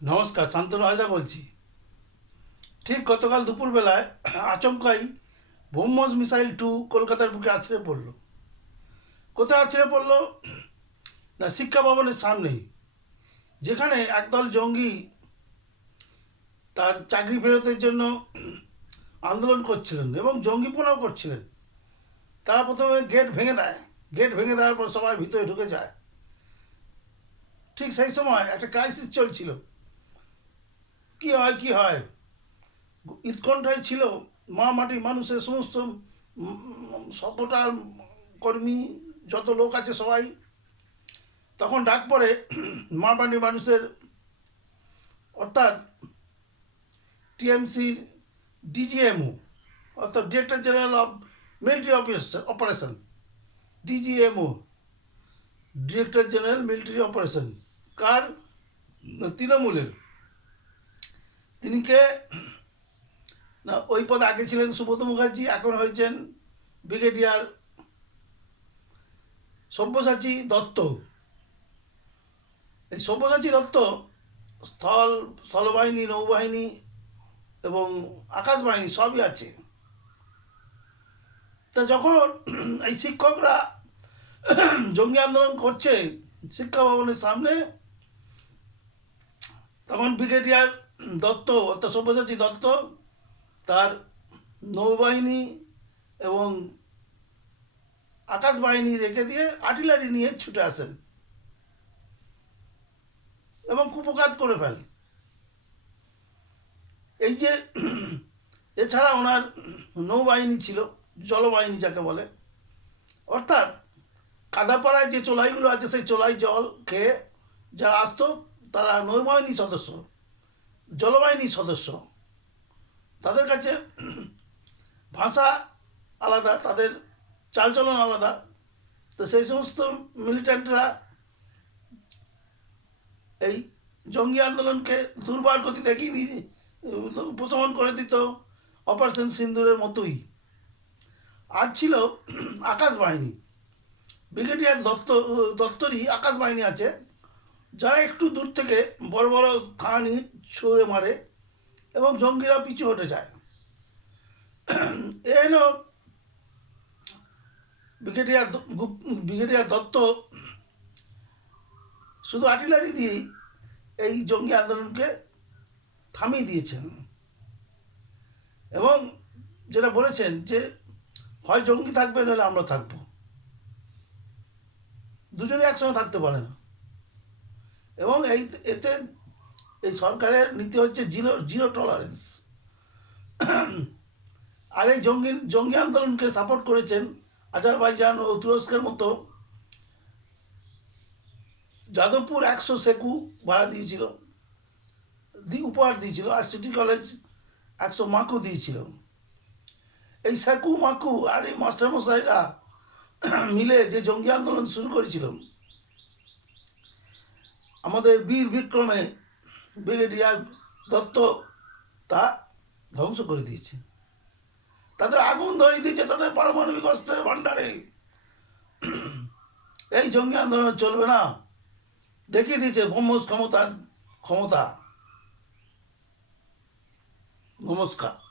নমস্কার শান্তনু হাজরা বলছি। ঠিক গতকাল দুপুরবেলায় আচমকাই ব্রহ্মস মিসাইল টু কলকাতার বুকে আছড়ে পড়ল। কোথায় আছড়ে পড়ল? না, শিক্ষা ভবনের সামনেই, যেখানে একদল জঙ্গি তার চাকরি ফেরতের জন্য আন্দোলন করছিলেন এবং জঙ্গিপনাও করছিলেন। তারা প্রথমে গেট ভেঙে দেয়। গেট ভেঙে দেওয়ার পর সবাই ভিতরে ঢুকে যায়। ঠিক সেই সময় একটা ক্রাইসিস চলছিল। কি হয় কি হয়? ইস্কনটাই ছিল, মা মাটি মানুষের সমস্ত সভ্যতার কর্মী, যত লোক আছে সবাই। তখন ডাক পড়ে, মা মাটি মানুষের, অর্থাৎ টিএমসির ডিজিএমও, অর্থাৎ director general of military operation operation, DGMO, director general military operation, কার? তৃণমূলের। তিনি কে না, ওই পদে আগে ছিলেন সুব্রত মুখার্জি, এখন হয়েছেন ব্রিগেডিয়ার সব্যসাচী দত্ত। এই সব্যসাচী দত্ত স্থল, স্থলবাহিনী, নৌবাহিনী এবং আকাশ বাহিনী সবই আছে। তা যখন এই শিক্ষকরা জঙ্গি আন্দোলন করছে শিক্ষা ভবনের সামনে, তখন ব্রিগেডিয়ার দত্ত, অর্থাৎ সব্যসাচী দত্ত তার নৌবাহিনী এবং আকাশ বাহিনী রেখে দিয়ে আর্টিলারি নিয়ে ছুটে আসেন এবং কুপকাত করে ফেলে এই যে এছাড়া ওনার নৌবাহিনী ছিল, জলবাহিনী যাকে বলে, অর্থাৎ কাদাপাড়ায় যে চোলাইগুলো আছে, সেই চোলাই জল খেয়ে যারা আসতো, তারা নৌবাহিনী সদস্য। জলবাহিনীর সদস্য। তাদের কাছে ভাষা আলাদা, তাদের চালচলন আলাদা। তো সেই সমস্ত মিলিট্যান্টরা এই জঙ্গি আন্দোলনকে দুর্বার গতি দেখিয়ে নিয়ে উপশমন করে দিত অপারেশন সিন্দুরের মতোই। আর ছিল আকাশ বাহিনী ব্রিগেডিয়ার দত্ত দত্তরই আকাশ বাহিনী আছে। যারা একটু দূর থেকে বড় বড় খানি ছুঁড়ে মারে এবং জঙ্গিরা পিছু হটে যায়। এ হলো ব্রিগেডিয়ার ব্রিগেডিয়ার দত্ত। শুধু আর্টিলারি দিয়েই এই জঙ্গি আন্দোলনকে থামিয়ে দিয়েছেন। এবং যেটা বলেছেন যে, হয় জঙ্গি থাকবে নাহলে আমরা থাকব। দুজনে একসঙ্গে থাকতে পারে না। এবং এই এতে এই সরকারের নীতি হচ্ছে জিরো জিরো টলারেন্স আর এই জঙ্গি জঙ্গি আন্দোলনকে সাপোর্ট করেছেন আজারবাইজান ও তুরস্কের মতো। যাদবপুর একশো সেকু ভাড়া দিয়েছিল, দি, উপহার দিয়েছিল, আর সিটি কলেজ একশো মাকু দিয়েছিল। এই সেকু মাকু আর এই মাস্টারমশাইরা মিলে যে জঙ্গি আন্দোলন শুরু করেছিল আমাদের বীর বিক্রমে ব্রিগেডিয়ার দত্ত তা ধ্বংস করে দিয়েছে। তাদের আগুন ধরিয়ে দিয়েছে, তাদের পারমাণবিক অস্ত্রের ভাণ্ডারে। এই জঙ্গি আন্দোলন চলবে না। দেখিয়ে দিয়েছে ব্রহ্মস ক্ষমতার ক্ষমতা। নমস্কার।